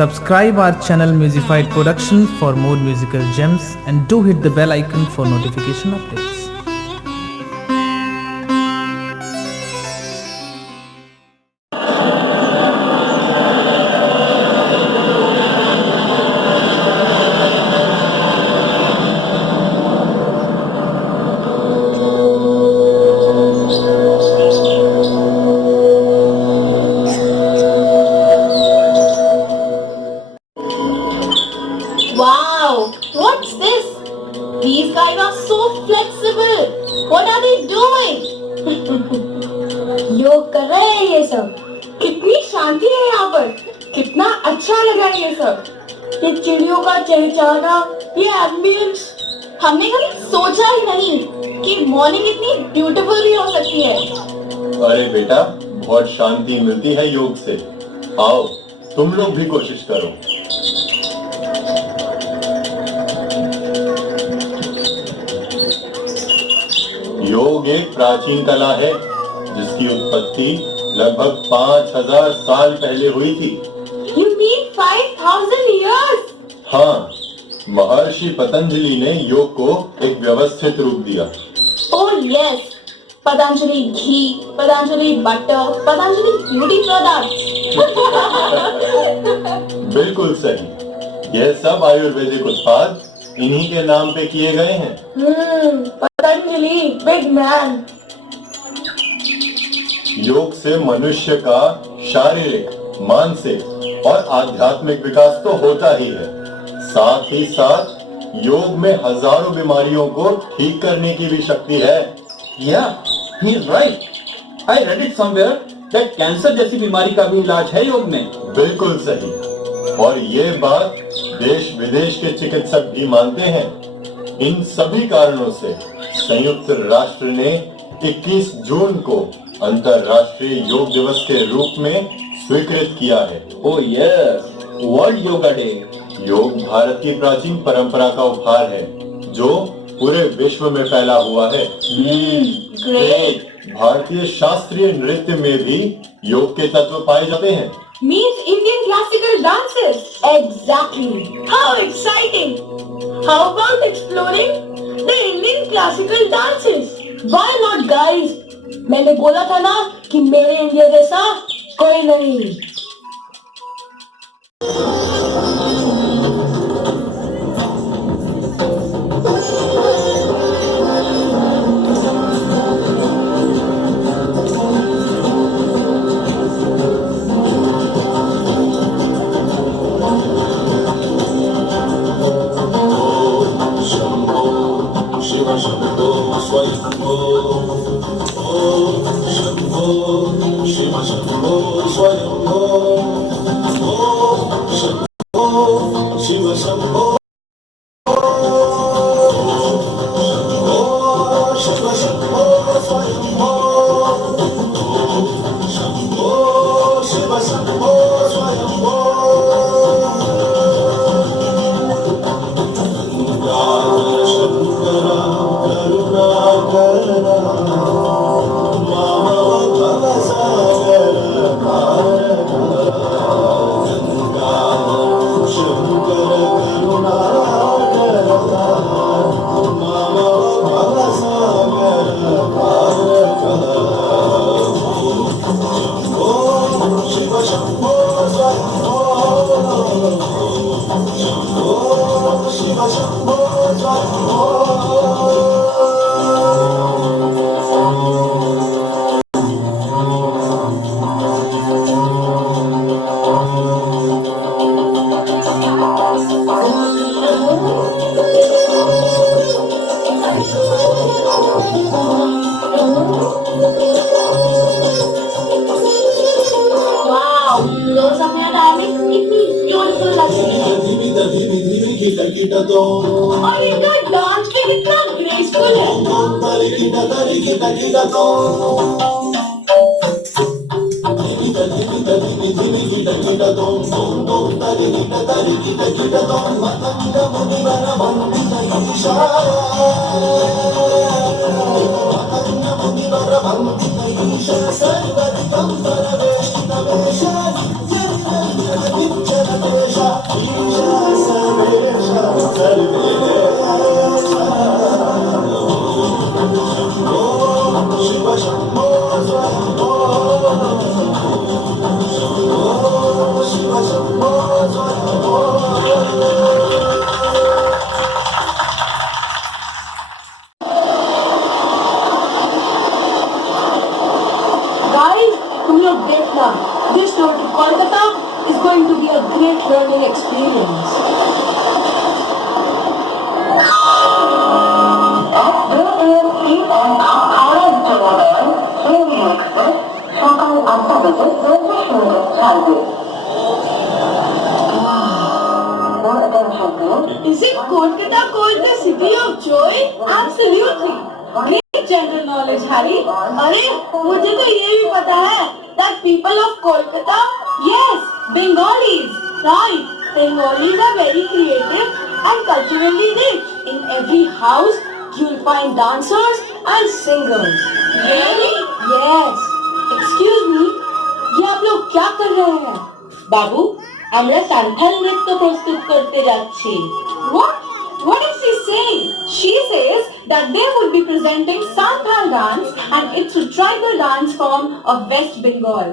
Subscribe our channel Musified Production for more musical gems and do hit the bell icon for notification updates. Wow, what's this? These guys are so flexible. What are they doing? योग कर रहे हैं ये सब. कितनी शांति है यहाँ पर. कितना अच्छा लगा ये सब. ये चिड़ियों का चहचहाना, ये एम्बियंस. हमने कभी सोचा ही नहीं कि मॉर्निंग इतनी ब्यूटीफुल भी हो सकती है. अरे बेटा, बहुत शांति मिलती है योग से. आओ, तुम लोग भी कोशिश करो. योग एक प्राचीन कला है जिसकी उत्पत्ति लगभग 5000 साल पहले हुई थी. You mean 5000 years? हाँ, महर्षि पतंजलि ने योग को एक व्यवस्थित रूप दिया. Oh yes, Patanjali ghee, Patanjali butter, Patanjali beauty products. बिल्कुल सही. यह सब आयुर्वेदिक उत्पाद इन्हीं के नाम पे किए गए हैं. Patanjali big man. योग से मनुष्य का शारीरिक, मानसिक और आध्यात्मिक विकास तो होता ही है. साथ ही साथ योग में हजारों बीमारियों को ठीक करने की भी शक्ति है. Yeah, he is right. I read it somewhere that cancer जैसी बीमारी का भी इलाज है योग में. बिल्कुल सही. और ये बात देश विदेश के चिकित्सक भी मानते हैं. इन सभी कारणों से संयुक्त राष्ट्र ने 21 जून को अंतर्राष्ट्रीय योग दिवस के रूप में स्वीकृत किया है. Oh yes, World Yoga Day. योग भारत की प्राचीन परंपरा का उपहार है जो पूरे विश्व में फैला हुआ है. Great. भारतीय शास्त्रीय नृत्य में भी योग के तत्व पाए जाते हैं. Means Indian classical dances. Exactly. How exciting. How about exploring the Indian classical dances? Why not, guys? मैंने बोला था ना कि मेरे इंडिया जैसा कोई नहीं. और इनका डांस भी कितना ग्रेसफुल है. Guys, तुम लोग देखना, this tour to Kolkata is going to be a great learning experience. Is it Kolkata called the city of joy? Absolutely. Great general knowledge, Harry. अरे मुझे तो ये भी पता है that people of Kolkata, yes, Bengalis, right? Bengalis are very creative and culturally rich. In every house, you'll find dancers and singers. Really? Yes. Excuse me, ये आप लोग क्या कर रहे हैं? बाबू, আমরা সান্থাল নৃত্য প্রস্তুত করতে যাচ্ছি। What? What is she saying? She says that they would be presenting Santhal dance and it's a tribal dance form of West Bengal.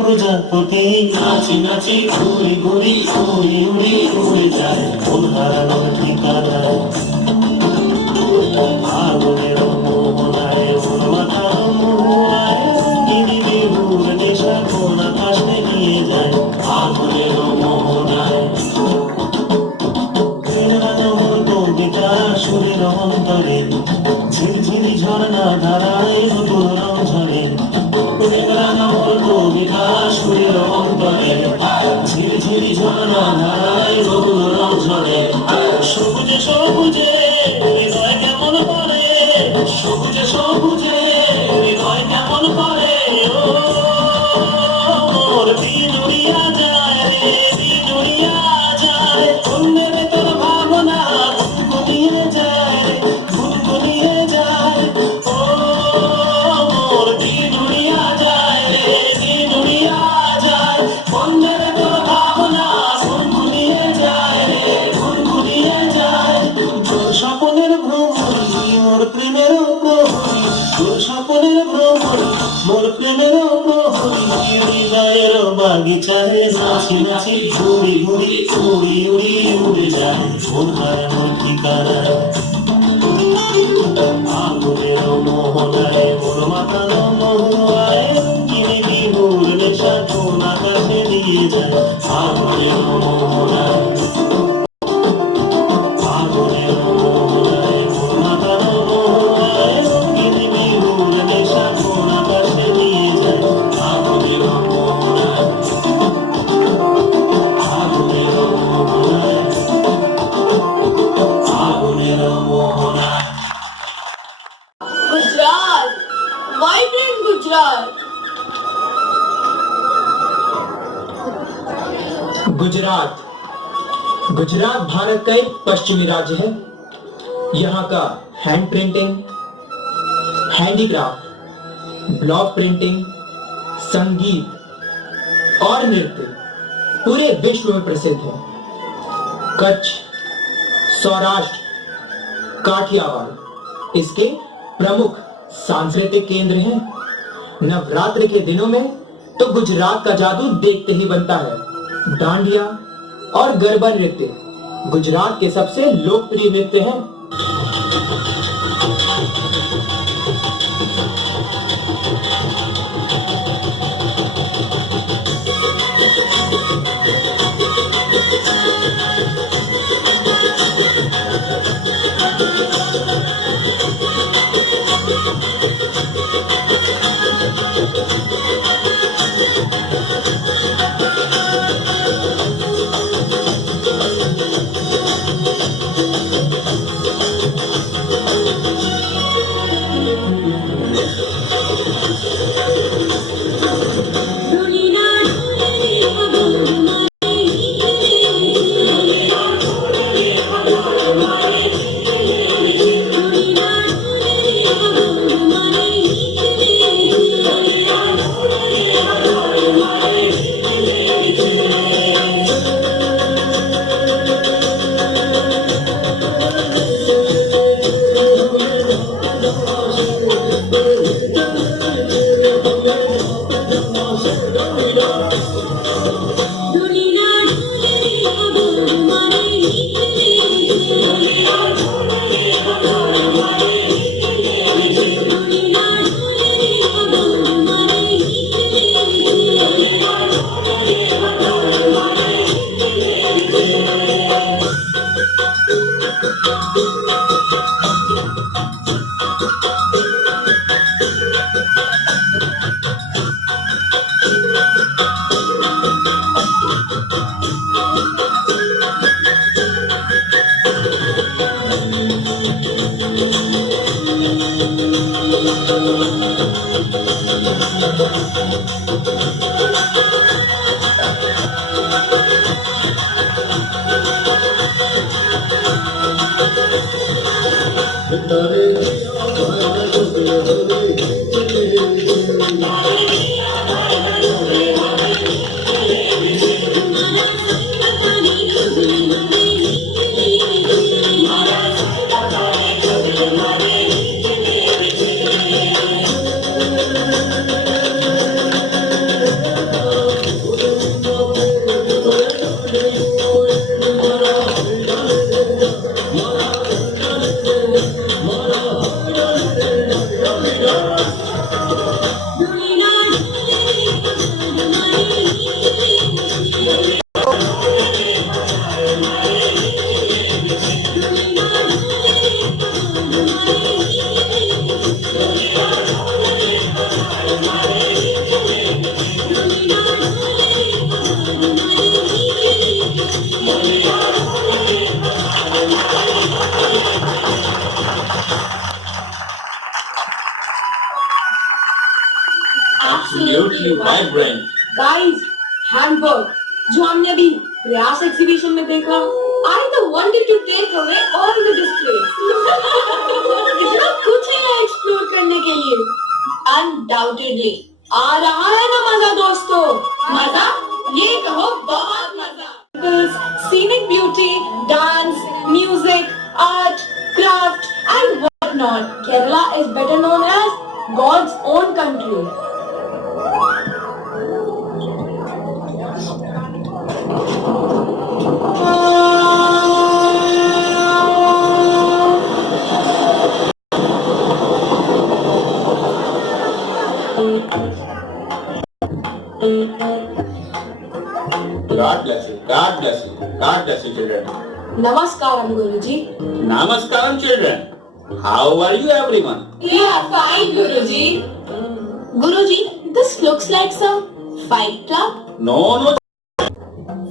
প্রজাপতি নাচি নাচি ঘুরি ঘুরি উড়ি উড়ি উড়ে যায় কোন হারানোর ঠিকানা আগুনের মোহনায় ওর মাথা মোহনায় গিরি বিহুর নেশা কোন আকাশে নিয়ে যায় আগুনের মোহনায় কবিতা সুরের অন্তরে ঝিরঝিরি ঝর্ণা ধারায় নতুন রং ঝরে কবিতা সুরের অন্তরে ঝিরঝিরি ঝর্ণা ধারায় নতুন রং ঝরে সবুজে সবুজে হৃদয় কেমন করে সবুজে সবুজে হৃদয় কেমন করে ওর দিন উড়িয়া যায় রে দিন উড়িয়া যায় অন্যের তোর ভাবনা গুনগুনিয়ে যায় গুনগুনিয়ে যায় ও ওর দিন উড়িয়া যায় রে দিন উড়িয়া যায় অন্যের তোর ভাবনা গুনগুনিয়ে যায় রে গুনগুনিয়ে যায় তোর স্বপ্নের ভ্রমণী মোর প্রেমের প্রহরী তোর স্বপ্নের ভ্রমণী মোর প্রেমের প্রহরী হৃদয়ের বাগিচারে নাচি নাচি ঘুরি ঘুরি উড়ি উড়ি উড়ে যায় কোন হারানোর ঠিকানা আগুনের মোহনায় মোর মাতানো মোহনায় কিনে বিহুর নেশা কোন আকাশে নিয়ে যায় আগুনের মোহনায় আগুনের মোহনায় মোর মাতানো মোহনায় কিনে বিহুর নেশা কোন আকাশে নিয়ে যায় আগুনের মোহনায় আগুনের মোহনায় আগুনের মোহনায় Gujarat, vibrant Gujarat. Gujarat Gujarat Bharat का एक पश्चिमी राज्य है। यहाँ का hand printing, handicraft, block printing, संगीत और नृत्य पूरे विश्व में प्रसिद्ध है। कच्छ, सौराष्ट्र, काठियावाड़ इसके प्रमुख सांस्कृतिक केंद्र है। नवरात्र के दिनों में तो गुजरात का जादू देखते ही बनता है। डांडिया और गरबा नृत्य गुजरात के सबसे लोकप्रिय नृत्य हैं। Absolutely vibrant. गाइस, हैंडवर्क जो हमने अभी प्रयास एग्जीबिशन में देखा, I तो wanted to take away all the displays. इतना कुछ है यहाँ एक्सप्लोर करने के लिए. Undoubtedly, आ रहा है ना मजा दोस्तों? मजा? ये कहो बहुत मजा. Scenic beauty, dance, music, art, craft, and whatnot. Kerala is better known as God's own country. God bless you. God bless you. God bless you, children. Namaskaram, Guruji. Namaskaram, children. How are you, everyone? We are fine, Guruji. Guruji, this looks like some fight club. No.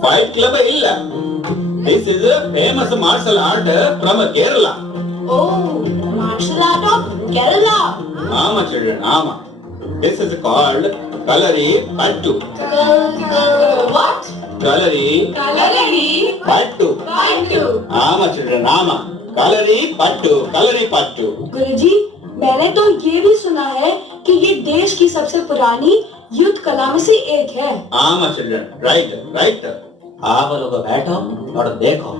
Fight club illa. This is a famous martial art from Kerala. Oh, martial art of Kerala. Ama, children, ama. This is called Kalari Pattu. What? Kalari Kalari Pattu. Pattu. Ama, children, ama. Kalari Pattu. Kalari Pattu. गुरुजी, मैंने तो ये भी सुना है कि ये देश की सबसे पुरानी युद्ध कला में से एक है. Ama, children, right. आप लोग बैठो और देखो.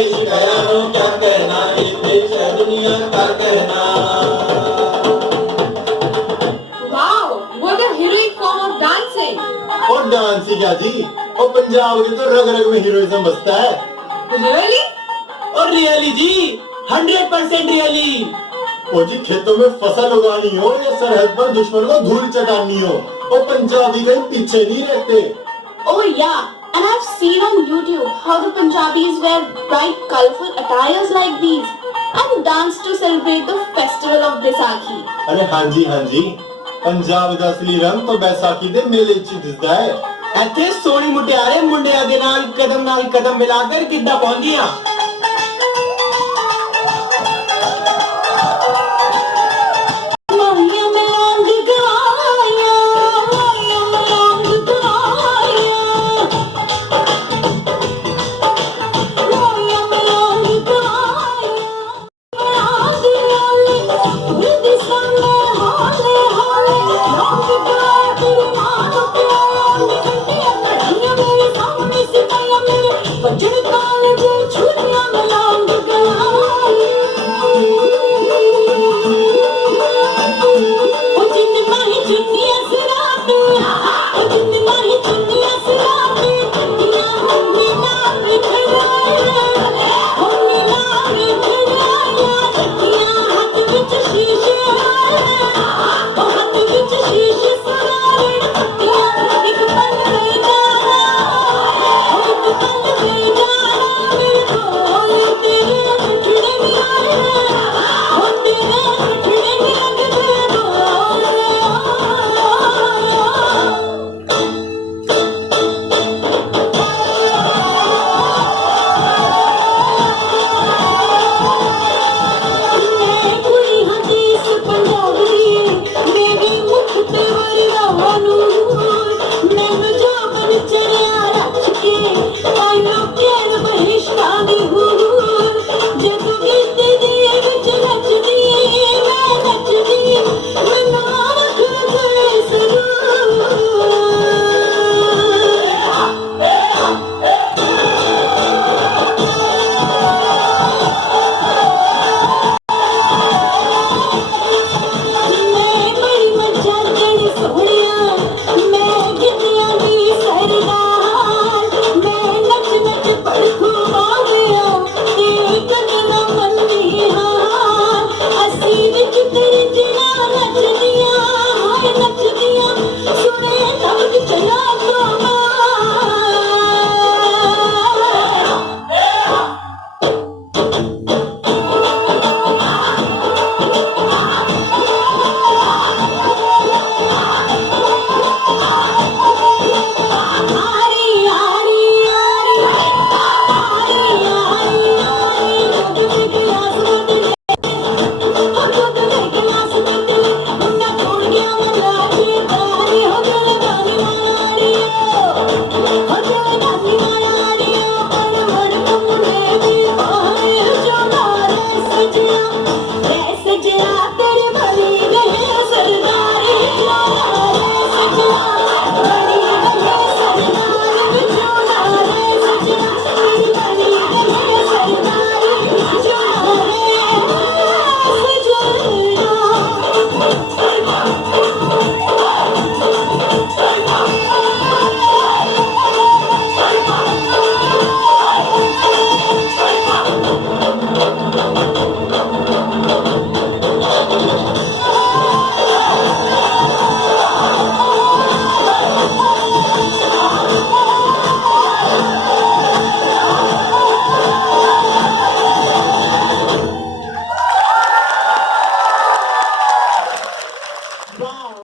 इस गयारों क्या कहना, इस देश है दुनिया का कहना। Wow, what a heroic form of dancing. और डांस ही क्या जी, और पंजाब के तो रग रग में हीरोइज्म बसता है। Really? और रियली जी 100% रियली। ओ जी खेतों में फसल उगानी हो या सरहद पर दुश्मन को धूल चटानी हो, और पंजाबी कहीं पीछे नहीं रहते। Oh yeah, and I've seen on YouTube how the Punjabis wear bright colorful attires like these and dance to celebrate the festival of Baisakhi. अरे हाँ जी, पंजाब ਦਾ ਅਸਲੀ ਰੰਗ ਤਾਂ बैसाखी ਦੇ ਮੇਲੇ 'ਚ ਦਿਸਦਾ ਹੈ। ਇੱਥੇ ਸੋਹਣੀ ਮੁਟਿਆਰੇ ਮੁੰਡਿਆਂ ਦੇ ਨਾਲ ਕਦਮ ਮਿਲਾकर ਕਿੱਦਾਂ ਪਹੁੰਚੀਆਂ। But